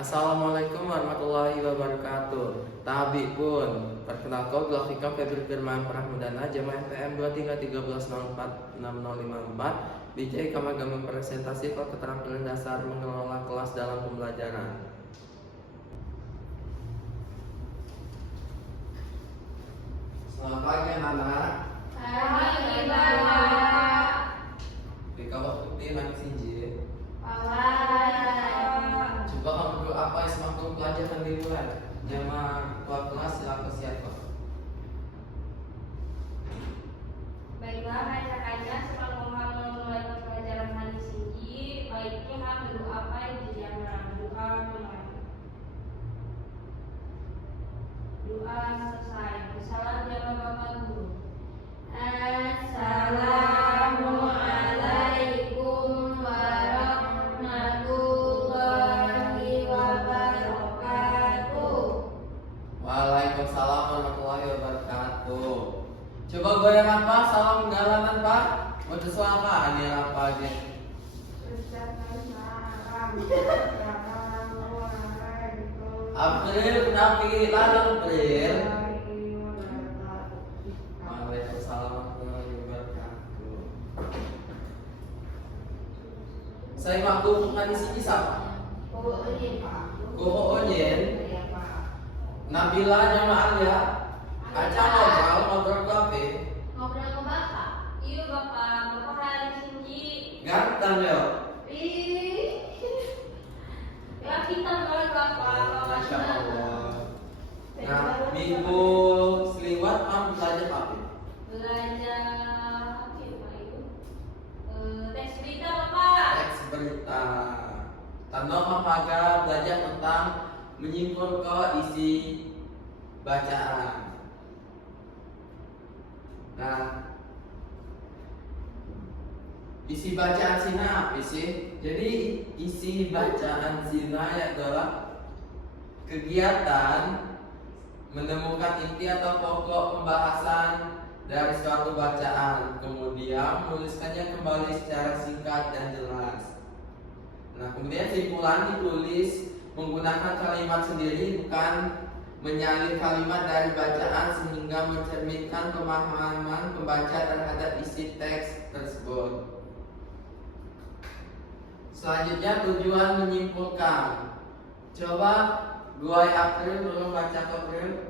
Assalamualaikum warahmatullahi wabarakatuh. Tabi pun perkenalkan Grafika Febri Firman Prahmudana Jamaah FPM 2313046054 BJ Kamagama presentasi keterampilan dasar mengelola kelas dalam pembelajaran. Selamat pagi anak-anak. Pagi Bapak. Di kawah putih nangis sinji. Bapak. Coba kamu dulu apa yang semakin pelajaran di luar. Jamaah tua kelas silakan siapa. Baiklah, rekan-rekannya sebelum kamu memulai pembelajaran hadis ini, baiknya kamu berdoa apa yang dijamaah doa mulai. Doa selesai. Salam jamaah Bapak Guru. Assalamualaikum warahmatullahi wabarakatuh. Waalaikumsalam warahmatullahi wabarakatuh. Coba goyang apa? Salam galanan Pak. Mau suaka ini apa aja? April kenapa lalang April? Waalaikumsalam warahmatullahi wabarakatuh. Saya waktu bukan di sini siapa? Goho Ojen. Nabila sama Alia. Aja ngobrol kafe. Ngobrol ke Bapak. Iya Bapak, Bapak hari sini. Ganteng ya. Ya kita mulai Bapak. Masya Allah. Nah, minggu seliwat kamu belajar apa? Belajar apa ya Pak itu? Teks berita Bapak. Teks berita. Tandang Mapaga belajar tentang menyimpulkan isi bacaan. Nah, isi bacaan sini apa sih? Jadi isi bacaan sini adalah kegiatan menemukan inti atau pokok pembahasan dari suatu bacaan, kemudian menuliskannya kembali secara singkat dan jelas. Nah, kemudian simpulan ditulis menggunakan kalimat sendiri, bukan menyalin kalimat dari bacaan sehingga mencerminkan pemahaman pembaca terhadap isi teks tersebut. Selanjutnya tujuan menyimpulkan. Coba gue April belum baca April.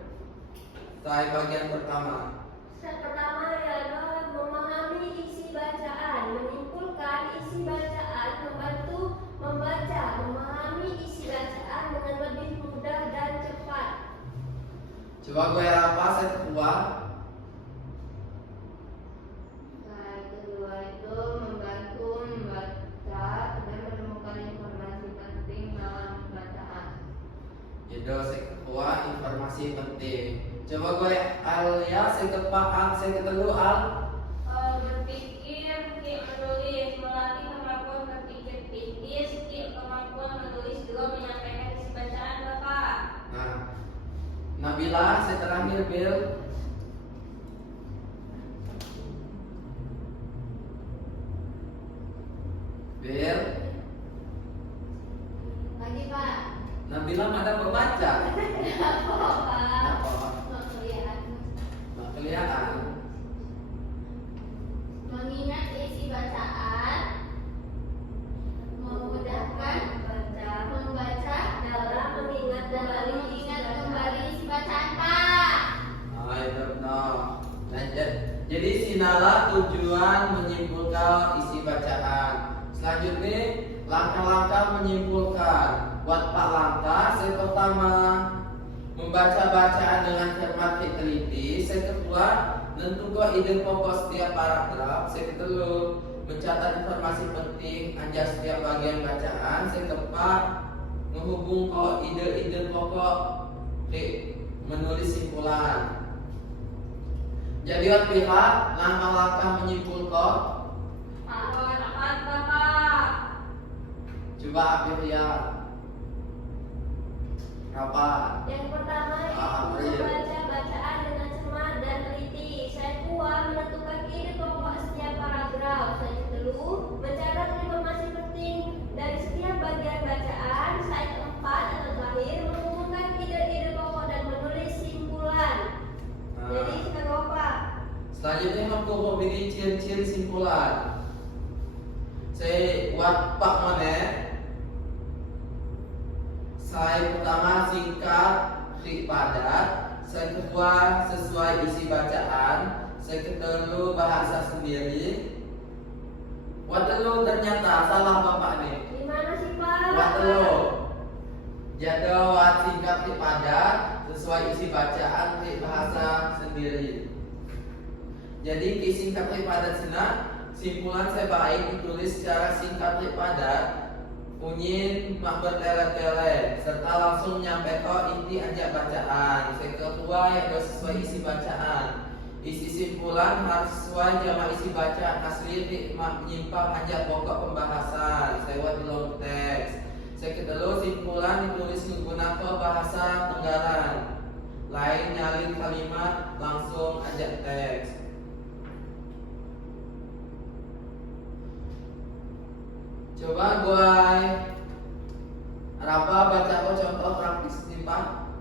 Saya bagian pertama. Pertama adalah memahami isi bacaan, menyimpulkan isi bacaan, membantu membaca, memahami isi bacaan dengan lebih mudah dan cepat. Coba gue apa saya kedua. Kedua itu membantu membaca dan menemukan informasi penting dalam bacaan. Jadi saya kedua informasi penting. Coba gue Alia saya keempat saya ketelu Al. Berpikir, menulis, melatih kemampuan berpikir kritis, kemampuan menulis juga menyampaikan isi bacaan Bapak. Nah, Nabila saya terakhir Bill. Bill. Lagi Pak. Nabila ada pembaca. Bapak. Apa? Kelihatan. Nah, kelihatan. Mengingat isi bacaan, memudahkan membaca dalam mengingat dan mengingat kembali isi bacaan Pak. I don't know. Nah, jadi sinala tujuan menyimpulkan isi bacaan. Selanjutnya langkah-langkah menyimpulkan. Buat Pak langkah, saya pertama membaca bacaan dengan cermat dan teliti. Saya kedua menentukan ide pokok setiap paragraf. Saya kedua mencatat informasi penting anjar setiap bagian bacaan. Saya keempat menghubungkan ide-ide pokok menulis simpulan. Jadi pihak langkah-langkah menyimpulkan. Apa Bapak? Coba apa ya? Apa? Yang pertama membaca bacaan dengan cermat dan teliti. Saya kuat menentukan ide pokok setiap paragraf. Saya kedua mencatat informasi penting dari setiap bagian bacaan. Saya keempat mampu ini ciri-ciri simpulan. Saya buat pak mana? Saya pertama singkat, trik padat. Saya kedua sesuai isi bacaan. Saya kedua bahasa sendiri. Waterloo ternyata salah bapak nih. Gimana sih Pak? Waterloo. Jadwal singkat trik padat sesuai isi bacaan trik bahasa sendiri. Jadi di singkat trik padat sini simpulan saya baik ditulis secara singkat trik padat, unyin mak bertele-tele serta langsung nyampe ke inti ajak bacaan. Saya kedua yang sesuai isi bacaan. Isi simpulan harus sesuai sama isi bacaan asli mak menyimpang ajak pokok pembahasan. Saya buat di long teks. Saya kedua simpulan ditulis menggunakan bahasa Tenggaran. Lain nyalin kalimat langsung ajak teks. Coba gue Rapa baca apa contoh praktis nih Pak?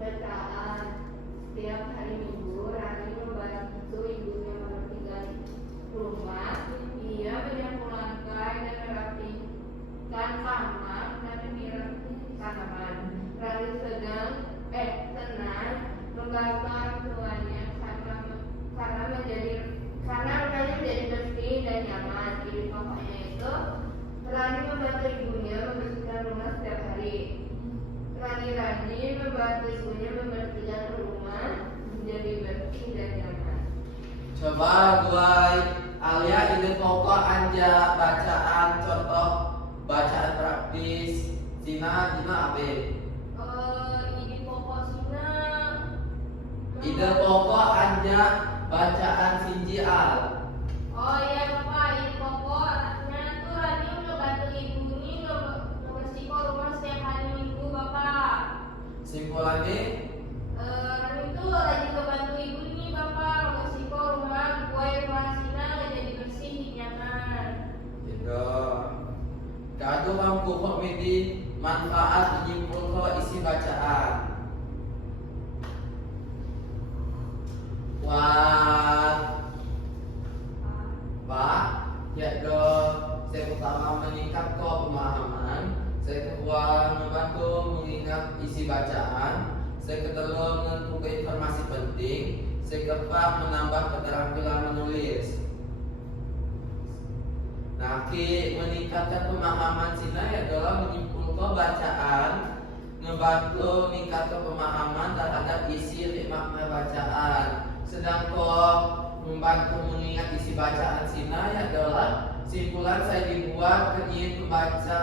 Bacaan. Setiap hari Minggu Rani membantu ibunya membersihkan rumah. Ia menyempurnakan dan merapikan kamar dan merapikan tanaman. Rani senang menggambar tuanya karena rumahnya menjadi bersih dan nyaman. Jadi pokoknya itu Rani membantu ibunya membersihkan rumah setiap hari. Rani rajin membantu ibunya membersihkan rumah menjadi bersih dan nyaman. Coba gue Alia ide pokok anja bacaan contoh bacaan praktis Cina apa? Ide pokok Sina. Ide pokok anja bacaan Sinjial. Oh iya Bapak, ide pokoknya tuh Rani membantu ibu ini membersihkan rumah setiap hari Minggu Bapak. Simpulannya Rani tuh rajin membantu ibu ini Bapak membersihkan rumah Sina jadi bersih nyaman. gitu. Kado mampu komedi manfaat menyimpulkan isi bacaan. Wah, Pak, ya saya pertama meningkat ke pemahaman, saya kedua membantu mengingat isi bacaan, saya kedua menentukan informasi penting, saya keempat menambah keterampilan menulis. Nah, meningkatkan pemahaman Cina adalah menyimpulkan bacaan, membantu meningkatkan pemahaman terhadap isi makna bacaan. Sedangkan membantu mengingat isi bacaan Cina adalah simpulan saya dibuat kenyit pembaca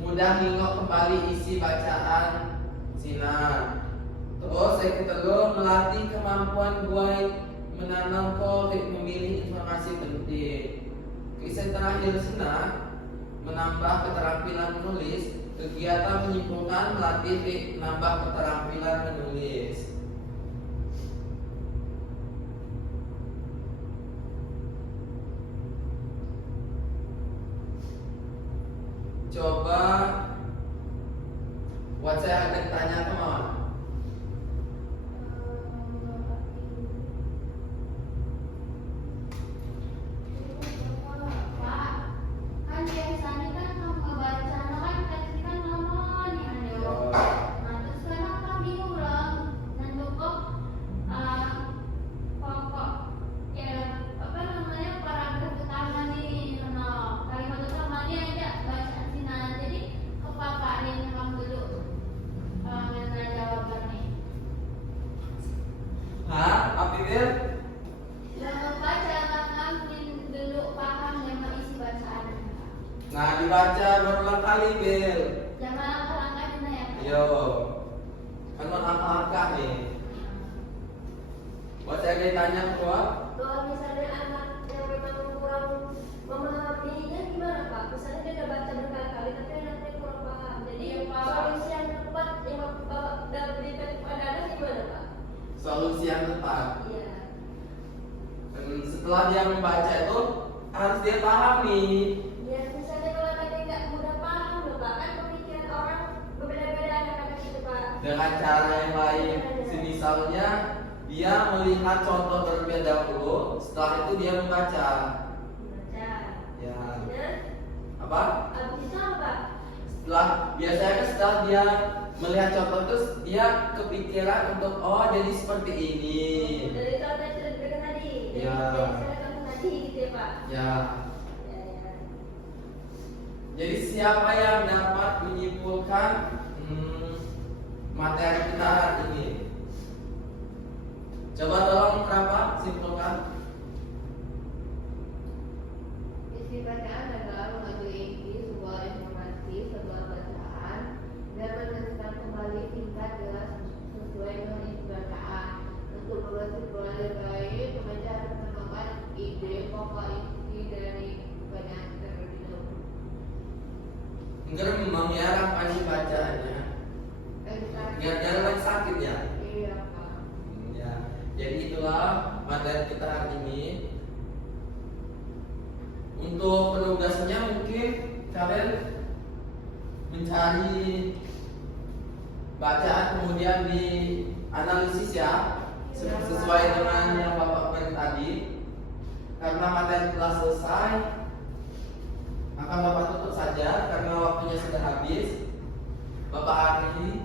mudah ingat kembali isi bacaan Cina. Terus saya kedua melatih kemampuan gue menanam memilih informasi penting. Kisah terakhir Cina menambah keterampilan menulis. Kegiatan menyimpulkan melatih menambah keterampilan menulis. Coba buat saya akan tanya teman. Nah, dibaca berulang kali, Bel. Jangan langkah-langkah Cina ya. Yo. Kan langkah-langkah nih. Buat saya tanya keluar. Kalau misalnya anak yang memang kurang memahaminya gimana Pak? Misalnya dia udah baca berkali-kali tapi anaknya kurang paham. Jadi solusi yang tepat yang Bapak udah berikan kepada anak gimana Pak? Solusi yang tepat. Iya. Setelah dia membaca itu harus dia pahami. Ya misalnya kalau anaknya nggak mudah paham loh Pak, kan pemikiran orang berbeda-beda anak-anak itu Pak. Misalnya dia melihat contoh terlebih dahulu, setelah itu dia membaca. Baca. Ya. Artinya, Apa? abis itu apa? Biasanya kan setelah dia melihat contoh itu dia kepikiran untuk oh jadi seperti ini. Dari contoh yang sudah diberikan tadi. Ya. Dari contoh tadi gitu ya Pak. Ya. Ya, ya. Jadi siapa yang dapat menyimpulkan materi kita hari ini? Coba tolong berapa simpulkan. Isi bacaan adalah mengambil inti sebuah informasi, sebuah bacaan, dan menuliskan kembali singkat jelas sesuai dengan isi bacaan. Untuk membuat kesimpulan yang baik, pembaca harus menemukan ide pokok inti dari bacaan terlebih dahulu. Enggak memang ya apa sih bacaannya? Biar jangan sakit ya. Iya Pak. Ya. Jadi itulah materi kita hari ini. Untuk penugasannya mungkin kalian mencari bacaan kemudian dianalisis ya sesuai dengan yang Bapak beri tadi. Karena materi telah selesai, akan Bapak tutup saja karena waktunya sudah habis. Bapak akhiri.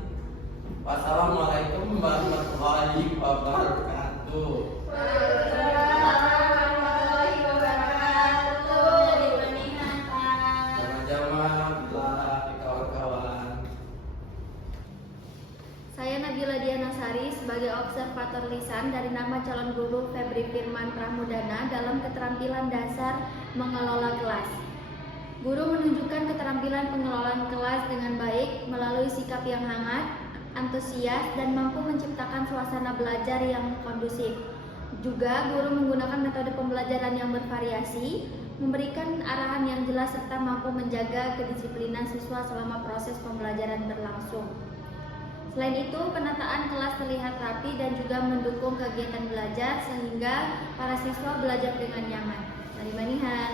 Wassalamualaikum warahmatullahi wabarakatuh. Warahmatullahi wabarakatuh. Jamaah-jamaah kawan-kawan. Saya Nabila Dianasari sebagai observator lisan dari nama calon guru Febri Firman Pramudana dalam keterampilan dasar mengelola kelas. Guru menunjukkan keterampilan pengelolaan kelas dengan baik melalui sikap yang hangat, antusias, dan mampu menciptakan suasana belajar yang kondusif. Juga guru menggunakan metode pembelajaran yang bervariasi, memberikan arahan yang jelas serta mampu menjaga kedisiplinan siswa selama proses pembelajaran berlangsung. Selain itu, penataan kelas terlihat rapi dan juga mendukung kegiatan belajar sehingga para siswa belajar dengan nyaman. Mari Manihan.